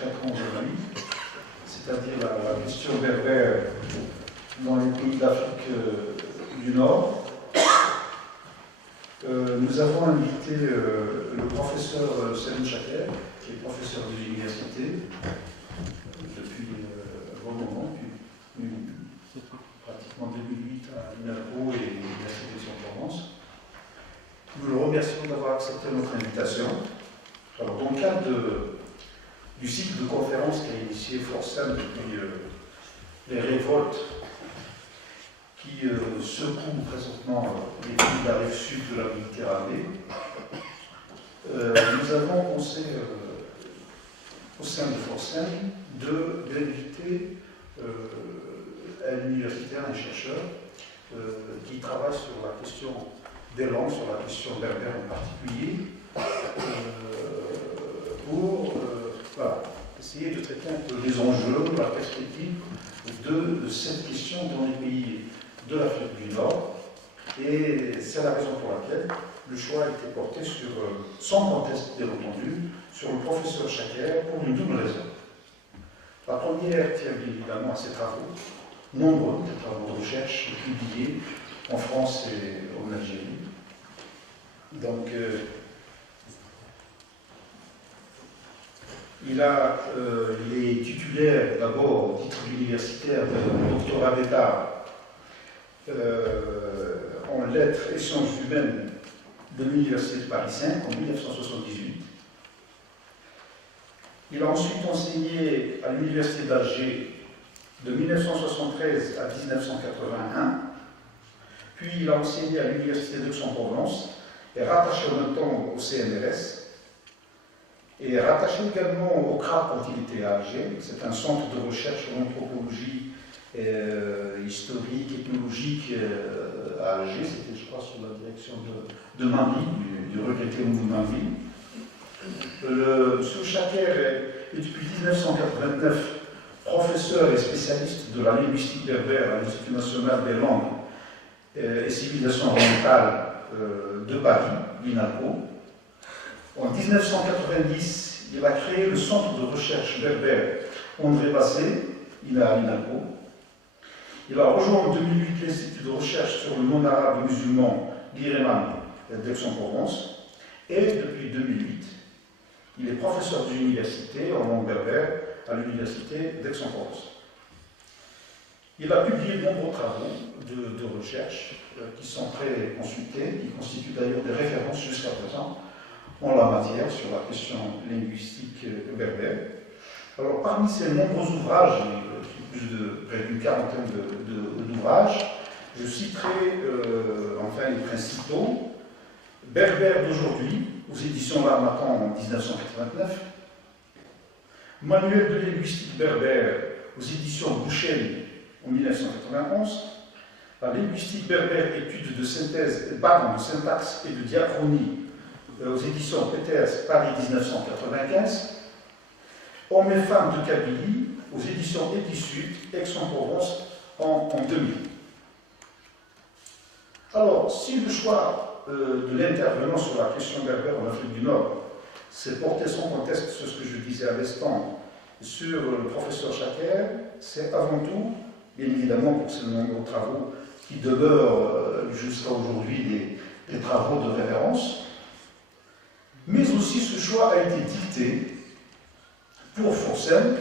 traiterons aujourd'hui, c'est-à-dire la question berbère dans les pays d'Afrique du Nord. Nous avons invité le professeur Salim Chaker, qui est professeur de l'université depuis un bon moment, depuis pratiquement 2008 à l'INALCO et l'Université d'Aix-en-Provence. Nous le remercions d'avoir accepté notre invitation. Alors, dans le cadre du cycle de conférences qu'a initié Forcem depuis les révoltes qui secouent présentement les pays de la rive sud de la Méditerranée, nous avons pensé au sein de Forcem d'inviter un universitaire, un chercheur qui travaille sur la question des langues, sur la question berbère en particulier, pour voilà, essayer de traiter un peu les enjeux, la perspective de cette question dans les pays de l'Afrique du Nord. Et c'est la raison pour laquelle le choix a été porté sur, sans conteste bien entendu, sur le professeur Chaker pour une double raison. La première tient bien évidemment à ses travaux, nombreux des travaux de recherche publiés en France et en Algérie. Donc, il est titulaire d'abord au titre universitaire de doctorat d'État en lettres et sciences humaines de l'Université de Paris 5 en 1978. Il a ensuite enseigné à l'Université d'Alger de 1973 à 1981, puis il a enseigné à l'Université d'Aix-en-Provence et rattaché en même temps au CNRS, et rattaché également au CRAP quand il était à Alger. C'est un centre de recherche en anthropologie historique, ethnologique à Alger. C'était, je crois, sous la direction de Mambi, du regretté Mambi. M. Chaker est depuis 1989 professeur et spécialiste de la linguistique berbère à l'Institut national des langues et civilisations orientales de Paris, l'INALCO. En 1990, il a créé le centre de recherche berbère André Basset, il a à l'INALCO. Il a rejoint en 2008 l'Institut de recherche sur le monde arabe et musulman d'Ireman d'Aix-en-Provence. Et depuis 2008, il est professeur d'université en langue berbère à l'Université d'Aix-en-Provence. Il a publié de nombreux travaux de recherche qui sont très consultés, qui constituent d'ailleurs des références jusqu'à présent en la matière sur la question linguistique berbère. Alors, parmi ces nombreux ouvrages, plus de près d'une quarantaine d'ouvrages, je citerai enfin les principaux. Berbère d'aujourd'hui, aux éditions L'Harmattan en 1989. Manuel de linguistique berbère aux éditions Bouchel en 1991. La linguistique berbère, études de synthèse, de syntaxe et de diachronie aux éditions Peters, Paris 1995. Hommes et femmes de Kabylie aux éditions Édisud, Aix-en-Provence en 2000. Alors, si le choix de l'intervenant sur la question berbère en Afrique du Nord s'est porté sans conteste sur ce que je disais à l'instant sur le professeur Chaker, c'est avant tout, bien évidemment pour ces nombreux travaux qui demeurent jusqu'à aujourd'hui des travaux de référence, mais aussi ce choix a été dicté pour Forcem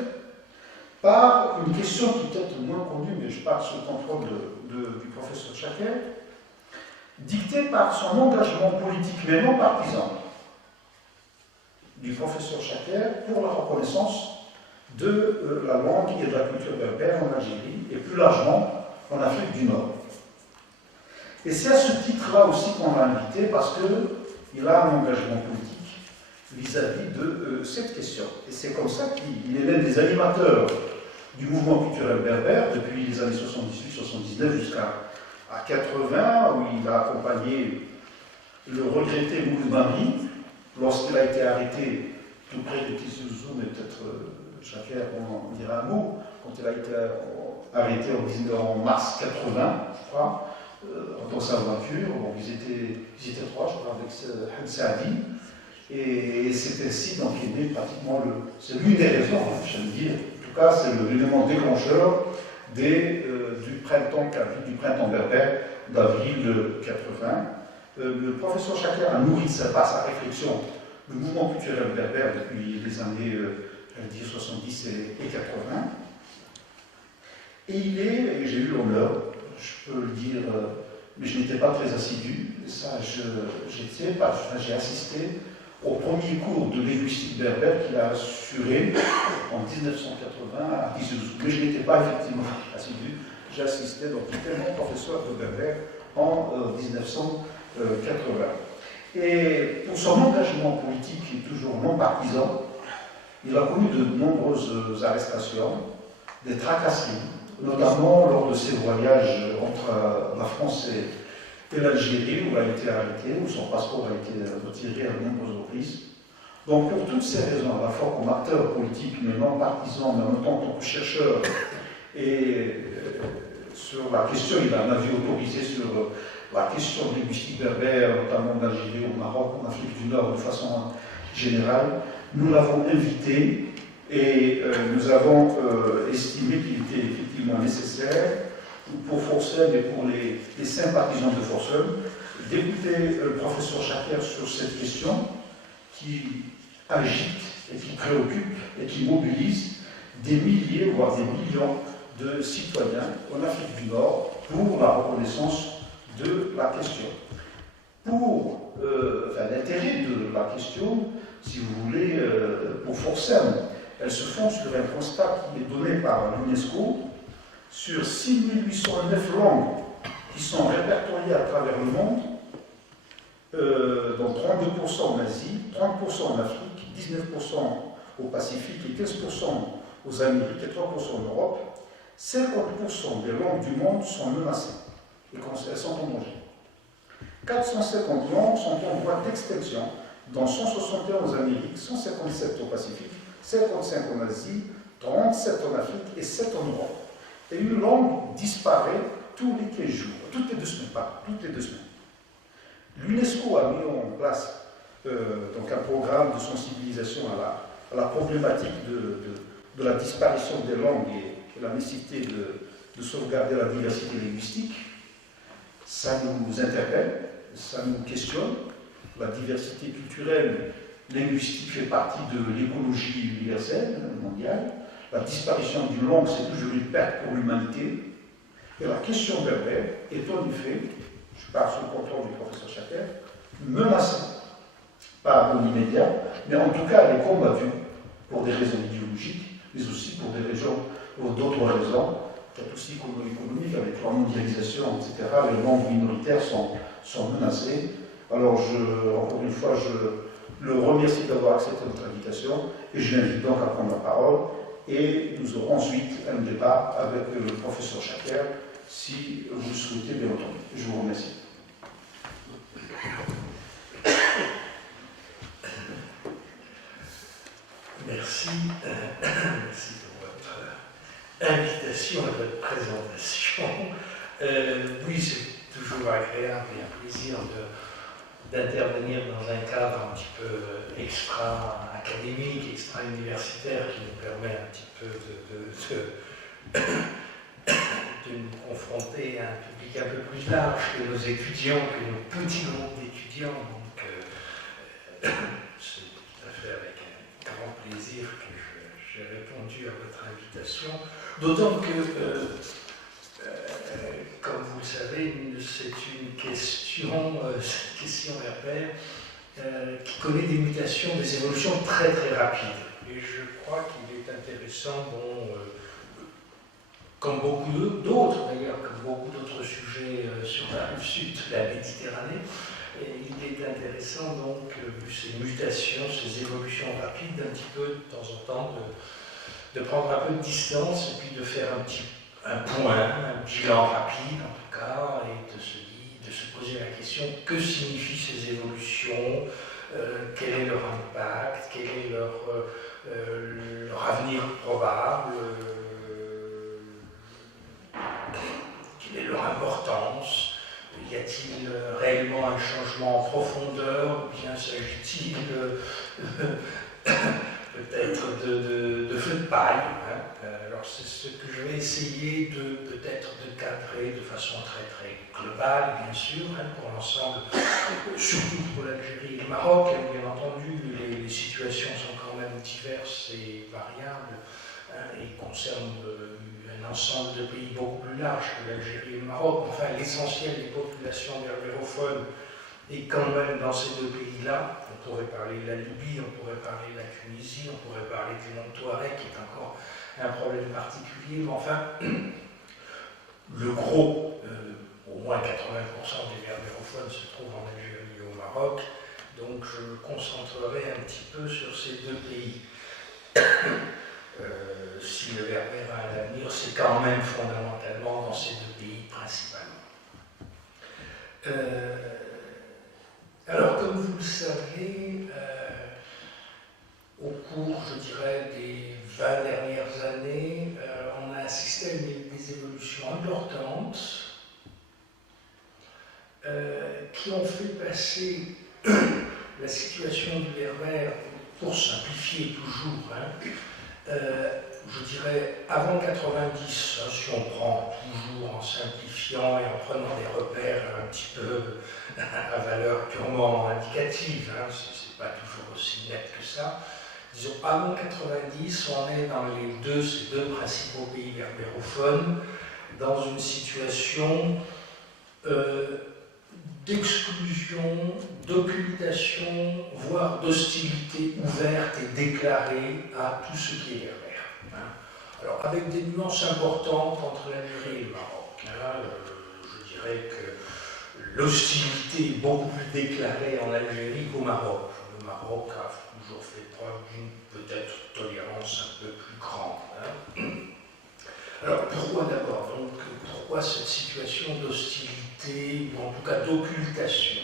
par une question qui est peut-être moins connue, mais je parle sous le contrôle du professeur Chaker, dictée par son engagement politique, mais non partisan, du professeur Chaker pour la reconnaissance de la langue et de la culture berbère en Algérie, et plus largement en Afrique du Nord. Et c'est à ce titre-là aussi qu'on l'a invité, parce qu'il a un engagement politique vis-à-vis de cette question. Et c'est comme ça qu'il est l'un des animateurs du mouvement culturel berbère depuis les années 78-79 jusqu'à 80, où il a accompagné le regretté Mouloud lorsqu'il a été arrêté tout près de Tizi-Ouzou, mais peut-être Chaker on dira un mot, quand il a été arrêté en mars 80, je crois, dans sa voiture. Bon, ils étaient trois, je crois, avec Had Saadi. Et c'est ainsi donc est né pratiquement c'est l'une des raisons, hein, je veux dire, en tout cas c'est l'élément déclencheur du printemps berbère d'avril 80. Le professeur Chaker a nourri par sa réflexion le mouvement culturel berbère depuis les années 70 et 80. Et j'ai eu l'honneur, je peux le dire, mais je n'étais pas très assidu, ça j'ai assisté au premier cours de linguistique berbère qu'il a assuré en 1980 à Isuzu. Mais je n'étais pas effectivement assidu, j'ai assisté, donc j'étais mon professeur de berbère en 1980. Et pour son engagement politique qui est toujours non partisan, il a connu de nombreuses arrestations, des tracasseries, notamment lors de ses voyages entre la France et l'Algérie, où il a été arrêté, où son passeport a été retiré à de nombreuses reprises. Donc pour toutes ces raisons, à la fois comme acteur politique, mais non partisan, mais en même temps comme chercheur, et sur la question, il a un avis autorisé sur la question linguistique berbère, notamment en Algérie, au Maroc, en Afrique du Nord, de façon générale, nous l'avons invité et nous avons estimé qu'il était effectivement nécessaire pour Forsum et pour les sympathisants de Forsum d'écouter le professeur Chaker sur cette question qui agite et qui préoccupe et qui mobilise des milliers, voire des millions de citoyens en Afrique du Nord pour la reconnaissance de la question. Pour l'intérêt de la question, si vous voulez, pour Forsum, elle se fonde sur un constat qui est donné par l'UNESCO sur 6809 langues qui sont répertoriées à travers le monde, dont 32% en Asie, 30% en Afrique, 19% au Pacifique et 15% aux Amériques et 3% en Europe. 50% des langues du monde sont menacées et elles sont en danger. 450 langues sont en voie d'extinction, dont 171 en Amérique, 157 au Pacifique, 55 en Asie, 37 en Afrique et 7 en Europe. Et une langue disparaît tous les 15 jours, toutes les 2 semaines, pas toutes les 2 semaines. L'UNESCO a mis en place donc un programme de sensibilisation à la problématique de la disparition des langues et la nécessité de sauvegarder la diversité linguistique. Ça nous interpelle, ça nous questionne. La diversité culturelle, linguistique fait partie de l'écologie universelle, mondiale. La disparition d'une langue, c'est toujours une perte pour l'humanité. Et la question berbère est en effet, je parle sous le contrôle du professeur Chaker, menacée. Pas dans l'immédiat, mais en tout cas, elle est combattue pour des raisons idéologiques, mais aussi pour d'autres raisons, peut-être aussi économiques, avec la mondialisation, etc. Les langues minoritaires sont menacées. Alors, encore une fois, je le remercie d'avoir accepté notre invitation et je l'invite donc à prendre la parole. Et nous aurons ensuite un débat avec le professeur Chaker, si vous le souhaitez, bien entendu. Je vous remercie. Merci. Merci pour votre invitation et votre présentation. Oui, c'est toujours agréable et un plaisir d'intervenir dans un cadre un petit peu extra-académique, extra-universitaire, qui nous permet un petit peu de nous confronter à un public un peu plus large que nos étudiants, que nos petits groupes d'étudiants. Donc, c'est tout à fait avec un grand plaisir que j'ai répondu à votre invitation. D'autant que, comme vous le savez, c'est une question berbère qui connaît des mutations, des évolutions très très rapides. Et je crois qu'il est intéressant, comme beaucoup d'autres d'ailleurs, comme beaucoup d'autres sujets sur la rive sud de la Méditerranée, et il est intéressant donc, vu ces mutations, ces évolutions rapides, d'un petit peu de temps en temps de prendre un peu de distance et puis de faire un bilan rapide en tout cas, et de se poser la question que signifient ces évolutions, quel est leur impact, quel est leur avenir probable, quelle est leur importance, y a-t-il a-t-il réellement un changement en profondeur, ou bien s'agit-il peut-être de feu de paille, hein. Alors c'est ce que je vais essayer peut-être de cadrer de façon très très globale, bien sûr, hein, pour l'ensemble, surtout pour l'Algérie et le Maroc. Bien entendu, les situations sont quand même diverses et variables, hein, et concernent un ensemble de pays beaucoup plus large que l'Algérie et le Maroc. Enfin, l'essentiel des populations berbérophones est quand même dans ces deux pays-là. On pourrait parler de la Libye, on pourrait parler de la Tunisie, on pourrait parler du monde Touareg, qui est encore un problème particulier, mais enfin, le gros, au moins 80% des berbérophones se trouvent en Algérie et au Maroc, donc je me concentrerai un petit peu sur ces deux pays. Si le berbère a un avenir, c'est quand même fondamentalement dans ces deux pays principalement. Alors, comme vous le savez, au cours, je dirais, des 20 dernières années, on a assisté à des évolutions importantes qui ont fait passer la situation du berbère, pour simplifier toujours, hein, je dirais avant 90, hein, si on prend toujours en simplifiant et en prenant des repères un petit peu à valeur purement indicative, hein, c'est pas toujours aussi net que ça. Disons, avant 90, on est dans ces deux principaux pays berbérophones dans une situation d'exclusion, d'occultation, voire d'hostilité ouverte et déclarée à tout ce qui est berbère. Hein. Alors, avec des nuances importantes entre l'Algérie et le Maroc. Hein, je dirais que l'hostilité est beaucoup plus déclarée en Algérie qu'au Maroc. Le Maroc a toujours fait preuve d'une peut-être tolérance un peu plus grande. Hein. Alors, pourquoi d'abord? Donc, pourquoi cette situation d'hostilité, ou en tout cas d'occultation?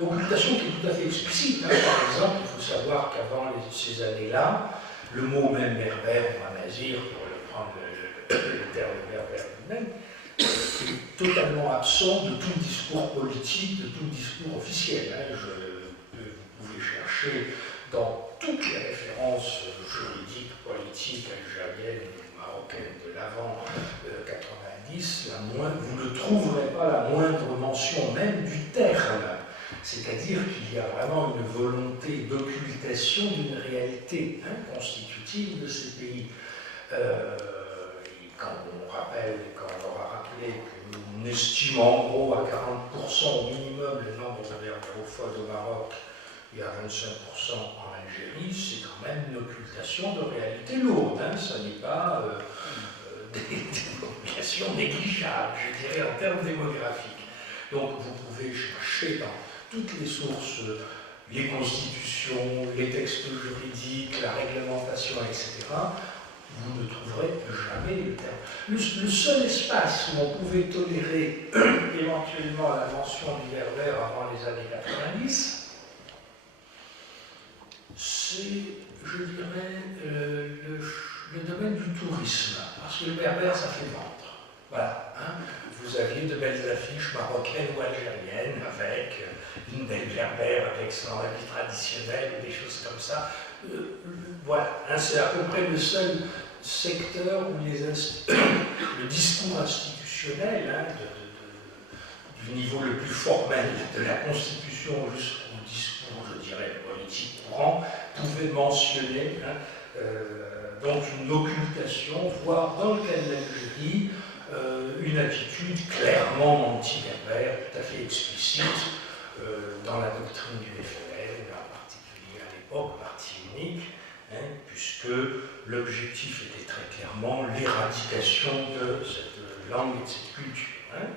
Occultation qui est tout à fait explicite. Hein. Par exemple, il faut savoir qu'avant ces années-là, le mot même berbère ou amazigh, pour prendre le terme berbère lui-même, est totalement absent de tout discours politique, de tout discours officiel. Hein. Vous pouvez chercher dans toutes les références juridiques, politiques, algériennes, marocaines de l'avant 90, vous ne trouverez pas la moindre mention même du terme. C'est-à-dire qu'il y a vraiment une volonté d'occultation d'une réalité, hein, constitutive de ces pays. Quand on rappelle, quand on aura rappelé que nous estimons en gros à 40% au minimum le nombre de berbérophones au Maroc et à 25% en Algérie, c'est quand même une occultation de réalité lourde. Hein. Ce n'est pas des populations négligeables, je dirais, en termes démographiques. Donc vous pouvez chercher dans toutes les sources, les constitutions, les textes juridiques, la réglementation, etc., vous ne trouverez jamais le terme. Le seul espace où on pouvait tolérer éventuellement la mention du berbère avant les années 90, c'est, je dirais, le domaine du tourisme, parce que le berbère, ça fait vendre. Voilà. Hein. Vous aviez de belles affiches marocaines ou algériennes avec une belle berbère avec son habit traditionnel ou des choses comme ça. Voilà. Hein, c'est à peu près le seul secteur où le discours institutionnel, hein, du niveau le plus formel de la Constitution jusqu'au discours, je dirais, politique courant, pouvait mentionner donc une occultation, voire dans le cas de l'Algérie, une attitude clairement anti-berbère, tout à fait explicite, dans la doctrine du FLN, en particulier à l'époque, parti unique, hein, puisque l'objectif était très clairement l'éradication de cette langue et de cette culture. Hein.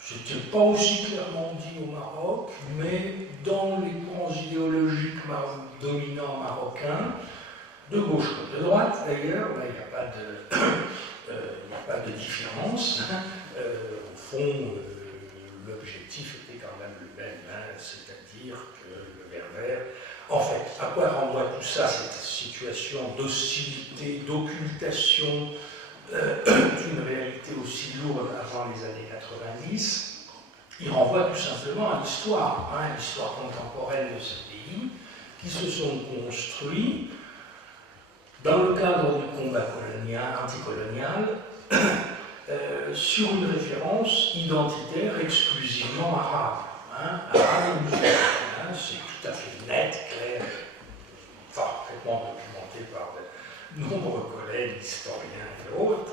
Ce n'était pas aussi clairement dit au Maroc, mais dans les courants idéologiques dominants marocains, de gauche comme de droite d'ailleurs, il n'y a pas de différence. Hein. Au fond, l'objectif était quand même le même, hein, c'est-à-dire que le berbère. En fait, à quoi renvoie tout ça, cette situation d'hostilité, d'occultation d'une réalité aussi lourde avant les années 90? il renvoie tout simplement à l'histoire, l'histoire contemporaine de ces pays, qui se sont construits dans le cadre du combat anticolonial sur une référence identitaire exclusivement arabe, arabe et musulmane. C'est tout à fait net, clair, parfaitement documenté par de nombreux collègues, historiens et autres,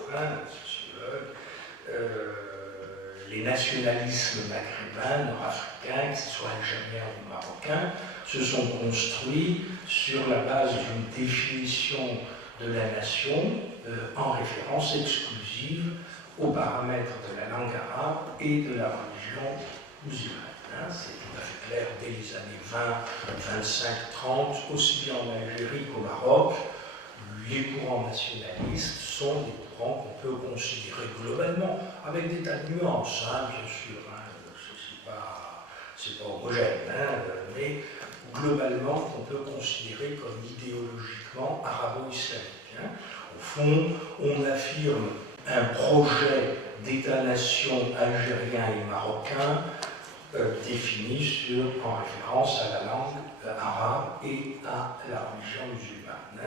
sociologues. Les nationalismes maghrébins, nord-africains, que ce soit algériens ou marocains, se sont construits sur la base d'une définition de la nation en référence exclusive aux paramètres de la langue arabe et de la religion musulmane. C'est tout à fait clair dès les années 20, 25, 30, aussi bien en Algérie qu'au Maroc. Les courants nationalistes sont des courants qu'on peut considérer globalement, avec des tas de nuances, bien sûr, c'est pas homogène, mais globalement qu'on peut considérer comme idéologiquement arabo-islamique. Au fond, on affirme un projet d'État-nation algérien et marocain défini en référence à la langue arabe et à la religion musulmane.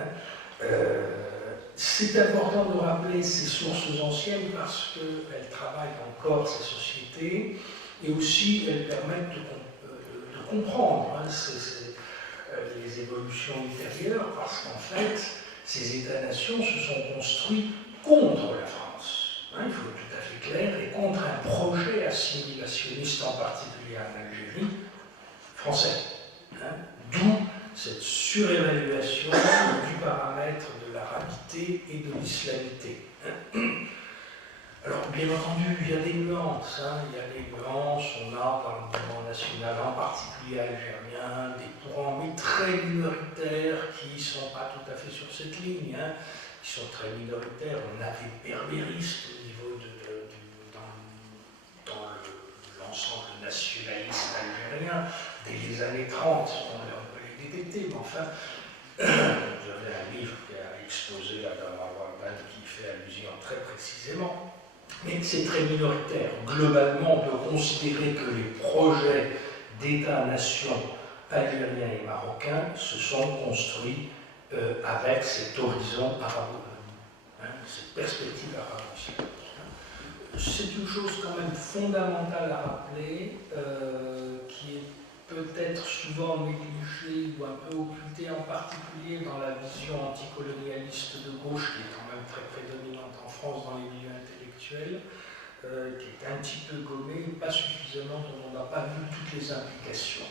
C'est important de rappeler ces sources anciennes parce qu'elles travaillent encore ces sociétés et aussi elles permettent de comprendre les évolutions ultérieures parce qu'en fait, ces États-nations se sont construits contre la France. Il faut être tout à fait clair, et contre un projet assimilationniste, en particulier en Algérie, français. D'où cette surévaluation du paramètre de l'arabité et de l'islamité. Alors, bien entendu, il y a des nuances. On a dans le mouvement national, en particulier algérien, des courants, mais très minoritaires, qui ne sont pas tout à fait sur cette ligne, qui sont très minoritaires. On a des berbéristes au niveau dans l'ensemble nationaliste algérien, dès les années 30, on peut les détecter, mais enfin, j'avais un livre qui a exposé là dans Warban qui fait allusion très précisément. Mais c'est très minoritaire. Globalement, on peut considérer que les projets d'État-nation algériens et marocains se sont construits avec cet horizon arabo, cette perspective arabo-islamique. C'est une chose quand même fondamentale à rappeler, qui est peut-être souvent négligée ou un peu occultée, en particulier dans la vision anticolonialiste de gauche, qui est quand même très prédominante en France dans les milieux intellectuels, qui est un petit peu gommée, pas suffisamment, dont on n'a pas vu toutes les implications.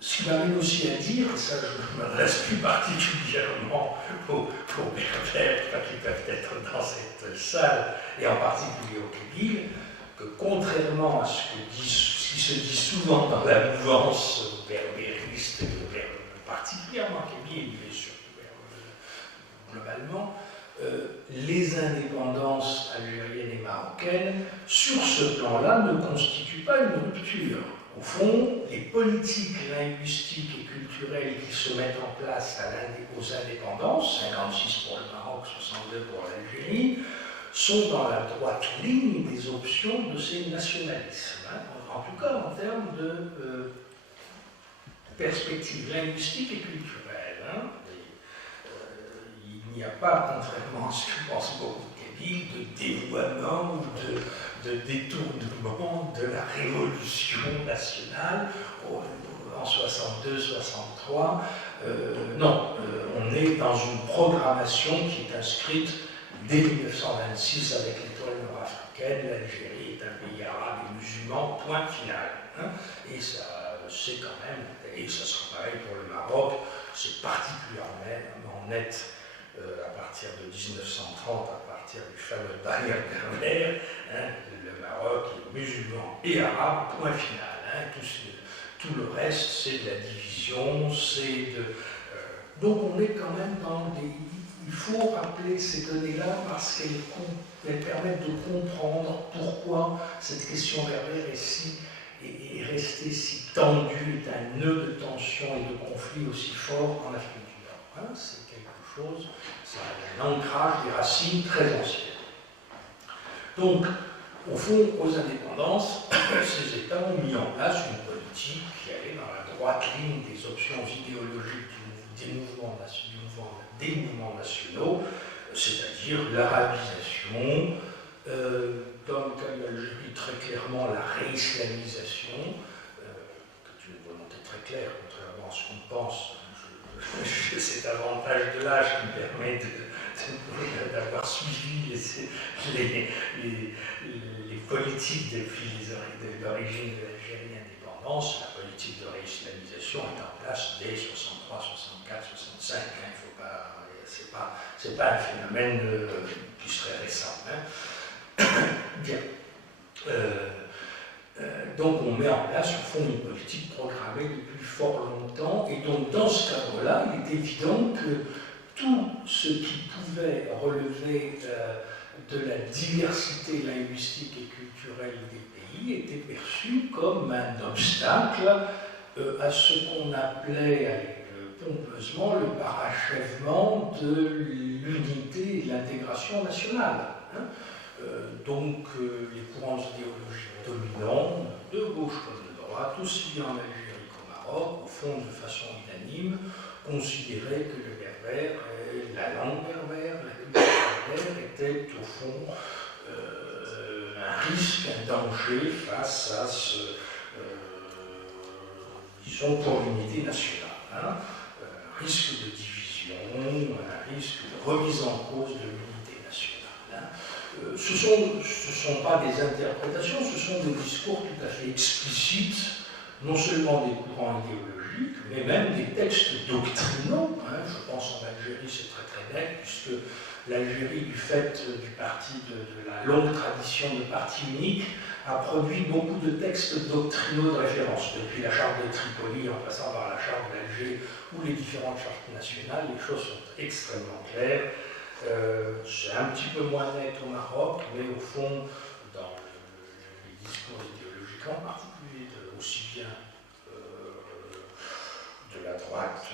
Ce qui m'amène aussi à dire, et ça je m'adresse plus particulièrement aux berbères qui peuvent être dans cette salle, et en particulier aux Kabyles, que contrairement à ce qui se dit souvent dans la mouvance berbériste, particulièrement kabyle, mais surtout globalement, les indépendances algériennes et marocaines, sur ce plan-là, ne constituent pas une rupture. Au fond, les politiques linguistiques et culturelles qui se mettent en place aux indépendances, 56 pour le Maroc, 62 pour l'Algérie, sont dans la droite ligne des options de ces nationalismes, en tout cas en termes de perspectives linguistiques et culturelles. Il n'y a pas, contrairement à ce que pensent beaucoup de Kabyles, de dévoiement ou de détournement de la révolution nationale en 62-63. Non, on est dans une programmation qui est inscrite dès 1926 avec l'étoile nord-africaine. L'Algérie est un pays arabe et musulman, point final. Et ça, c'est quand même, et ça sera pareil pour le Maroc, c'est particulièrement net à partir de 1930, à partir du fameux Bani al-Ghammer, le Maroc est musulman et arabe, point final. Tout le reste, c'est de la division, donc on est quand même dans des... Il faut rappeler ces données-là parce qu'elles permettent de comprendre pourquoi cette question berbère est restée si tendue, est un nœud de tension et de conflit aussi fort en Afrique du Nord. C'est quelque chose, c'est un ancrage des racines très anciennes. Donc, Au fond, aux indépendances, ces États ont mis en place une politique qui allait dans la droite ligne des options idéologiques des mouvements nationaux, c'est-à-dire l'arabisation, dans le cas de l'Algérie, très clairement la réislamisation, qui est une volonté très claire, contrairement à ce qu'on pense. Cet avantage de l'âge qui me permet d'avoir suivi les politiques depuis l'origine de l'Algérie indépendance. La politique de réislamisation est en place dès 63, 64, 65. Il faut pas, c'est pas un phénomène qui serait récent. Hein. Bien. Donc on met en place, au fond, une politique programmée depuis fort longtemps, et donc dans ce cadre-là, il est évident que tout ce qui pouvait relever de la diversité linguistique et culturelle des pays était perçu comme un obstacle à ce qu'on appelait pompeusement le parachèvement de l'unité et de l'intégration nationale. Hein. Donc les courants idéologiques dominants, de gauche comme de droite, aussi bien en Algérie qu'au Maroc, au fond de façon unanime, considéraient que le berbère, la langue berbère, la culture berbère était au fond un risque, un danger face à ce, disons, pour l'unité nationale. Hein, un risque de division, un risque de remise en cause de l'unité nationale. Hein. Ce ne sont pas des interprétations, ce sont des discours tout à fait explicites, non seulement des courants idéologiques, mais même des textes doctrinaux. Hein. Je pense en Algérie, c'est très très net, puisque l'Algérie, du fait du parti de la longue tradition de parti unique, a produit beaucoup de textes doctrinaux de référence. Depuis la charte de Tripoli, en passant par la charte d'Alger ou les différentes chartes nationales, les choses sont extrêmement claires. C'est un petit peu moins net au Maroc, mais au fond, dans les discours idéologiques, en particulier aussi bien de la droite,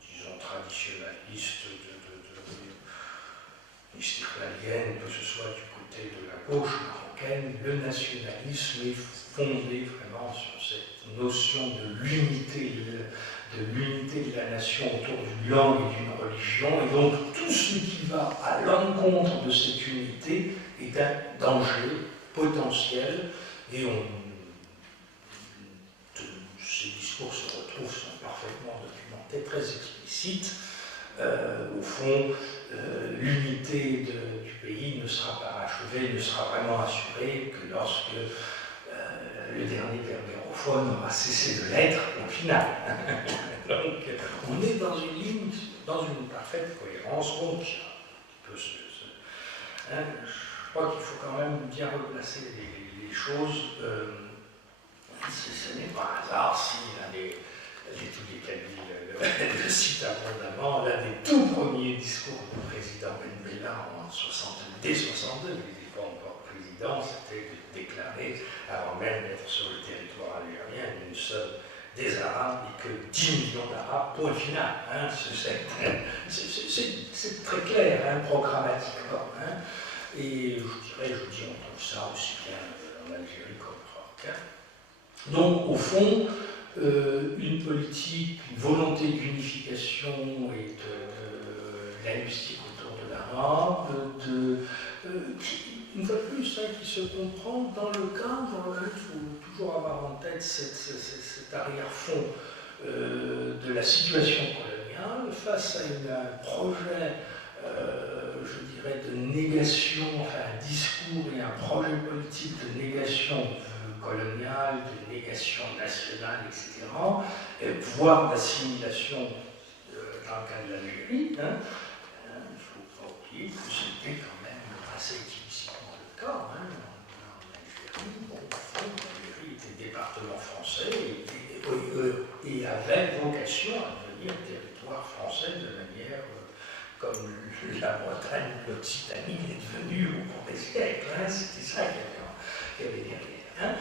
disons, traditionnaliste, istiqlalienne, que ce soit du côté de la gauche marocaine, le nationalisme est fondé vraiment sur cette notion de l'unité de la nation autour d'une langue et d'une religion, et donc tout ce qui va à l'encontre de cette unité est un danger potentiel, et ces discours se retrouvent, sont parfaitement documentés, très explicites. Au fond, l'unité du pays ne sera pas achevée, ne sera vraiment assurée que lorsque le dernier berbérophone aura cessé de l'être au final. Donc, on est dans une ligne, dans une parfaite cohérence, donc hein, je crois qu'il faut quand même bien replacer les choses. Ce n'est pas un hasard si l'étude Kabyle le cite abondamment, l'un des tout premiers discours du président Ben Bella dès 62, il n'était pas encore président, c'était de déclarer, avant même d'être sur le territoire algérien, une seule des Arabes et que 10 millions d'Arabes, point final. Hein, c'est très clair, hein, programmatiquement. Hein, et on trouve ça aussi bien en Algérie qu'au Maroc. Hein. Donc, au fond, une politique, une volonté d'unification et de linguistique autour de l'arabe, une fois de plus, hein, qui se comprend dans le cadre, il faut toujours avoir en tête cet arrière-fond de la situation coloniale face à un projet, je dirais, de négation, enfin un discours et un projet politique de négation coloniale, de négation nationale, etc., voire d'assimilation dans le cas de l'Algérie. Hein. Il ne faut pas oublier que c'était quand même assez explicitement le cas. Hein. En Algérie, bon, l'Algérie était département français et avait vocation à devenir territoire français de manière comme la Bretagne, l'Occitanie est devenue au cours des siècles. Hein. C'était ça qu'il y avait derrière. Hein.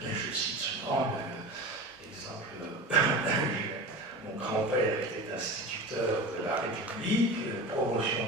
Je cite souvent l'exemple, mon grand-père était instituteur de la République, promotion